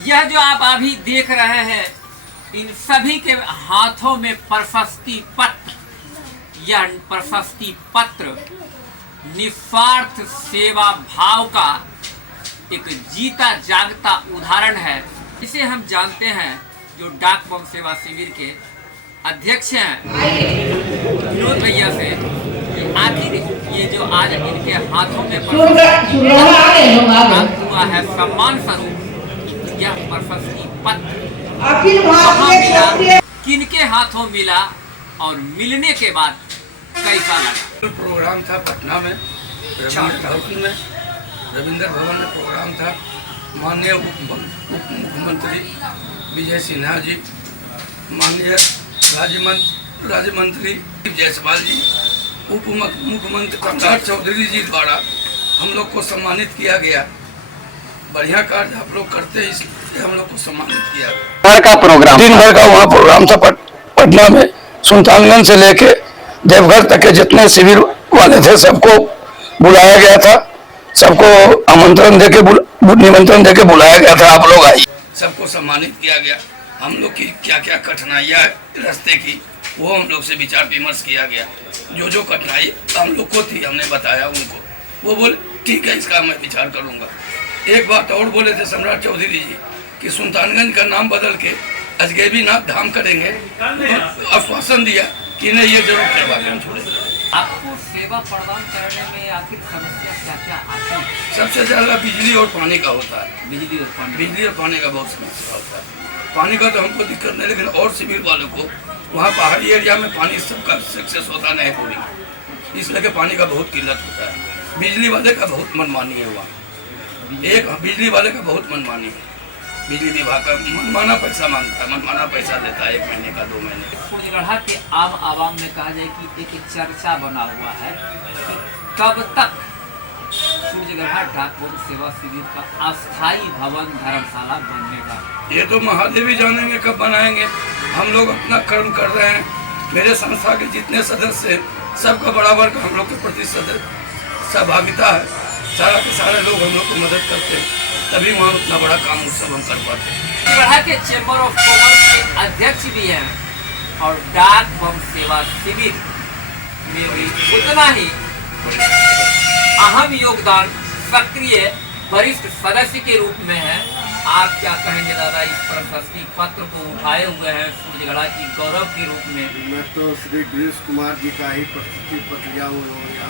यह जो आप अभी देख रहे हैं, इन सभी के हाथों में प्रशस्ति पत्र। यह प्रशस्ति पत्र निस्वार्थ सेवा भाव का एक जीता जागता उदाहरण है। इसे हम जानते हैं जो डाक बम सेवा शिविर के अध्यक्ष हैं विनोद भैया से कि आखिर ये जो आज इनके हाथों में प्राप्त हुआ है सम्मान स्वरूप, यह प्रशस्ति पत्र कहाँ मिला, किनके हाथों मिला और मिलने के बाद कैसा लगा? प्रोग्राम था पटना में, रविंद्र भवन में प्रोग्राम था। माननीय उप मुख्यमंत्री विजय सिन्हा जी, माननीय राज्य मंत्री जायसवाल जी, उप मुख्यमंत्री सम्राट चौधरी जी द्वारा हम लोग को सम्मानित किया गया। बढ़िया कार्य आप लोग करते हैं, इसलिए हम लोग को सम्मानित किया गया। का प्रोग्राम दिन भर का वहाँ प्रोग्राम था पटना में। सुल्तानगंज से लेके देवघर तक के जितने शिविर वाले थे सबको बुलाया गया था। सबको निमंत्रण देके बुलाया गया था, आप लोग आइए। सबको सम्मानित किया गया। हम लोग की क्या क्या कठिनाइयाँ रास्ते की, वो हम लोग से विचार विमर्श किया गया। जो कठिनाई हम लोग को थी हमने बताया उनको, वो बोले ठीक है, इसका मैं विचार करूँगा। एक बात और बोले थे सम्राट चौधरी जी कि सुल्तानगंज का नाम बदल के अजगैबीनाथ धाम करेंगे। आश्वासन दिया कि नहीं, ये जरूर करवा के हम छोड़ेंगे। आपको सेवा प्रदान करने में आखिर समस्या क्या क्या आती है? सबसे ज्यादा बिजली और पानी का होता है। बिजली और पानी का बहुत समस्या होता है। पानी का तो हमको दिक्कत नहीं, लेकिन और शिविर वालों को वहाँ पहाड़ी एरिया में पानी सबका सक्सेस होता नहीं पूरी, इसलिए पानी का बहुत किल्लत होता है। बिजली वाले का बहुत मनमानी है वहाँ, बिजली वाले का बहुत मनमानी है। बिजली विभाग का मनमाना पैसा मांगता है, मनमाना पैसा देता है, 1 महीने का 2 महीने का। सूर्यगढ़ा के आम आवाम में कहा जाए कि एक चर्चा बना हुआ है कि कब तक सूर्यगढ़ा डाक बम सेवा शिविर का अस्थायी भवन धर्मशाला बनेगा। ये तो महादेव ही जानेंगे कब बनाएंगे। हम लोग अपना कर्म कर रहे हैं। मेरे संस्था के जितने सदस्य हैं सबका बराबर का हम लोग के प्रति सहभागिता है। सारा के सारे लोग हम लोग को मदद करते हैं, तभी वहाँ उतना बड़ा काम सब हम कर पाते हैं। सूर्यगढ़ा के चैम्बर ऑफ कॉमर्स के अध्यक्ष भी हैं और डाक बम सेवा शिविर में भी उतना ही अहम योगदान सक्रिय वरिष्ठ सदस्य के रूप में है। आप क्या कहेंगे दादा, इस प्रशस्ति पत्र को उठाए हुए हैं सूर्यगढ़ा की गौरव के रूप में? मैं तो श्री गिरीश कुमार जी का ही प्रशस्ति पत्र यहाँ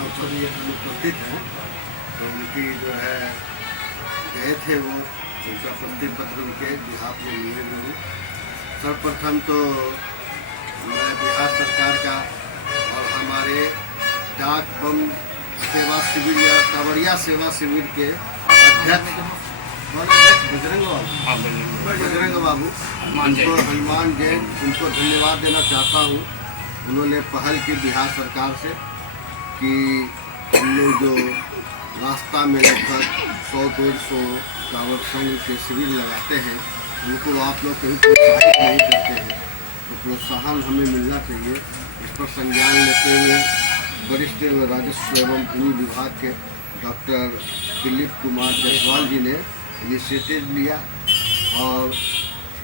उपस्थित हैं, तो उनकी जो है गए थे वो, उनका प्रशस्ति पत्र उनके बिहाफ में लिए हुए। सर्वप्रथम तो मैं बिहार सरकार का और हमारे डाक बम सेवा शिविर या कांवड़िया सेवा शिविर के अध्यक्ष बजरंग बाबू, उनको हनुमान जैन, उनको धन्यवाद देना चाहता हूँ। उन्होंने पहल की बिहार सरकार से कि हम लोग जो रास्ता में लगभग 100-150 कांवड़ संघ के शिविर लगाते हैं, उनको आप लोग कहीं प्रोत्साहित नहीं करते हैं, तो प्रोत्साहन हमें मिलना चाहिए। इस पर संज्ञान लेते हुए वरिष्ठ राजस्व एवं भूमि विभाग के डॉक्टर दिलीप कुमार जायसवाल जी ने इनिशिएटिव लिया और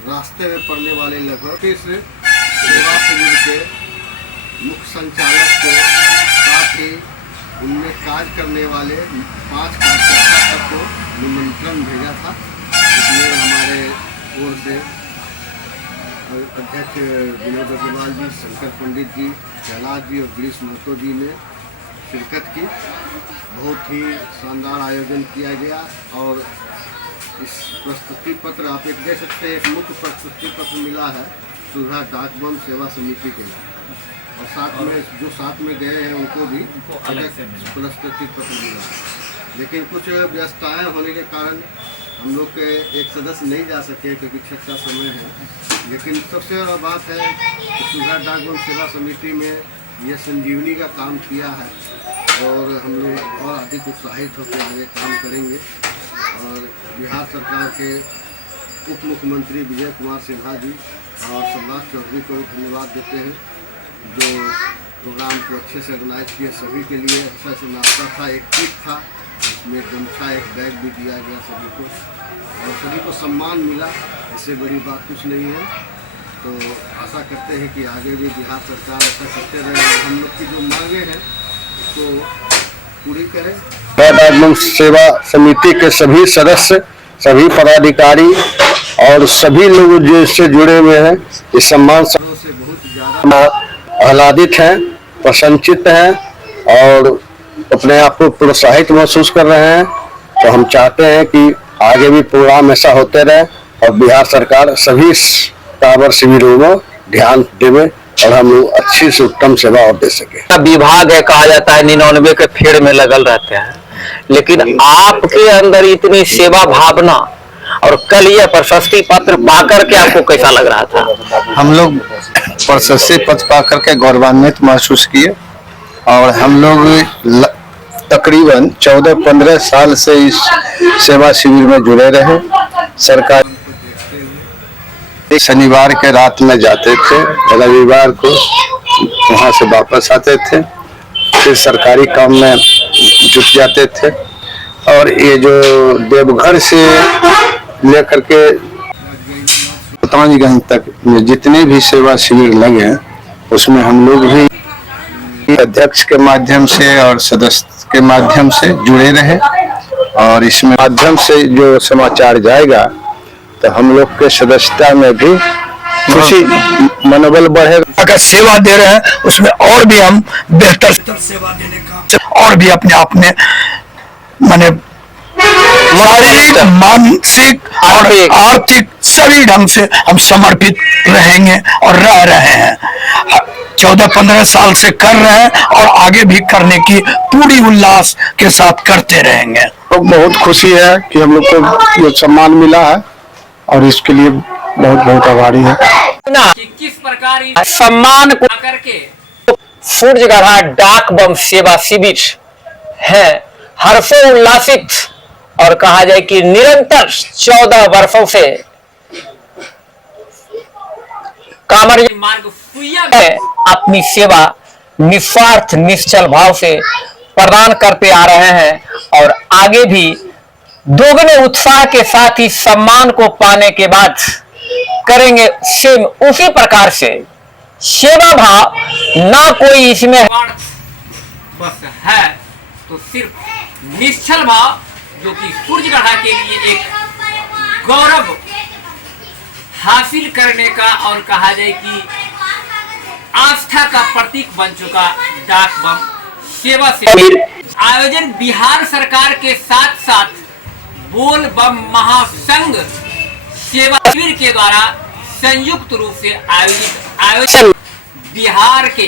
रास्ते में पड़ने वाले लगभग इस सेवा शिविर के मुख्य संचालक को, साथ ही उनमें कार्य करने वाले 5 कार्यकर्ता को निमंत्रण भेजा था। इसमें हमारे ओर से अध्यक्ष विनोद अग्रवाल जी, शंकर पंडित जी, कैलाश जी और गिरीश महतो जी ने शिरकत की। बहुत ही शानदार आयोजन किया गया और इस प्रस्तुति पत्र आप एक देख सकते हैं, एक मुख्य प्रस्तुति पत्र मिला है सूर्यगढ़ा डाक बम सेवा समिति के लिए, और साथ में जो साथ में गए हैं उनको भी अलग प्रस्तुति पत्र मिला। लेकिन कुछ व्यस्तताएँ होने के कारण हम लोग के एक सदस्य नहीं जा सके क्योंकि छठ का समय है। लेकिन सबसे बड़ा बात है कि सूर्यगढ़ा डाक बम सेवा समिति में ये संजीवनी का काम किया है और हम लोग और अधिक उत्साहित होकर ये काम करेंगे। और बिहार सरकार के उप मुख्यमंत्री विजय कुमार सिन्हा जी और सम्राट चौधरी को धन्यवाद देते हैं, जो प्रोग्राम को अच्छे से ऑर्गेनाइज किए। सभी के लिए अच्छा से नाश्ता था, एक किट था, इसमें गमछा, एक बैग भी दिया गया सभी को। और सभी को सम्मान मिला, इससे बड़ी बात कुछ नहीं है। तो आशा करते हैं कि आगे भी बिहार सरकार ऐसा करते रहे और हम लोग की जो मांगे हैं उसको पूरी करें। एवं सेवा समिति के सभी सदस्य, सभी पदाधिकारी और सभी लोग जो इससे जुड़े हुए हैं इस सम्मान से बहुत ज़्यादा आह्लादित हैं, प्रसन्नचित्त हैं और अपने आप को प्रोत्साहित महसूस कर रहे हैं। तो हम चाहते हैं कि आगे भी प्रोग्राम ऐसा होते रहे और बिहार सरकार सभी टावर शिविरों में ध्यान देवे और हम लोग अच्छी से उत्तम सेवा और दे सके। विभाग है, कहा जाता है 99 के फेड़ में लगल रहते हैं, लेकिन आपके अंदर इतनी सेवा भावना और कल यह प्रशस्ति पत्र पाकर के आपको कैसा लग रहा था? हम लोग प्रशस्ति पत्र पाकर के गौरवान्वित महसूस किए और हम लोग तकरीबन 14-15 साल से इस सेवा शिविर में जुड़े रहे। सरकार शनिवार के रात में जाते थे, रविवार को वहां से वापस आते थे, फिर सरकारी काम में जुट जाते थे। और ये जो देवघर से लेकर के सुल्तानगंज तक जितने भी सेवा शिविर लगे उसमें हम लोग भी अध्यक्ष के माध्यम से और सदस्य के माध्यम से जुड़े रहे और इसमें माध्यम से जो समाचार जाएगा तो हम लोग के सदस्यता में भी खुशी मनोबल बढ़ेगा। अगर सेवा दे रहे हैं उसमें और भी हम बेहतर सेवा देने का और भी अपने आप में माने शारीरिक, मानसिक और आर्थिक सभी ढंग से हम समर्पित रहेंगे और रह रहे हैं। 14-15 साल से कर रहे हैं और आगे भी करने की पूरी उल्लास के साथ करते रहेंगे। तो बहुत खुशी है कि हम लोग को ये सम्मान मिला है और इसके लिए बहुत बहुत आभारी है। कि किस प्रकार इस सम्मान को करके सूर्यगढ़ा डाक बम सेवा शिविर है हर्षोल्लासित और कहा जाए कि निरंतर 14 वर्षों से कांवड़िया मार्ग फुइया में अपनी सेवा निस्वार्थ निश्चल भाव से प्रदान करते आ रहे हैं और आगे भी दोगुने उत्साह के साथ ही सम्मान को पाने के बाद करेंगे सेम उसी प्रकार से। सेवा भाव ना कोई इसमें बस है तो सिर्फ निश्चल भाव, जो कि सूर्यगढ़ा के लिए एक गौरव हासिल करने का और कहा जाए कि आस्था का प्रतीक बन चुका डाक बम सेवा से आयोजन बिहार सरकार के साथ साथ बोल बम महासंघ सेवा शिविर के द्वारा संयुक्त रूप से आयोजित बिहार के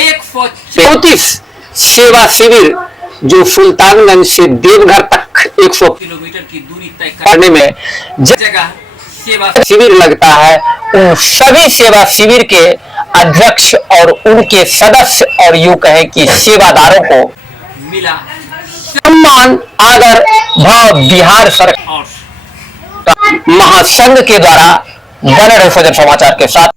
134 सेवा शिविर जो सुल्तानगंज से देवघर तक 100 किलोमीटर की दूरी तय करने में जगह सेवा शिविर लगता है, उन सभी सेवा शिविर के अध्यक्ष और उनके सदस्य और यूं कहें कि सेवादारों को मिला सम्मान आदर भाव बिहार सरकार और महासंघ के द्वारा। बने रहे फजर समाचार के साथ।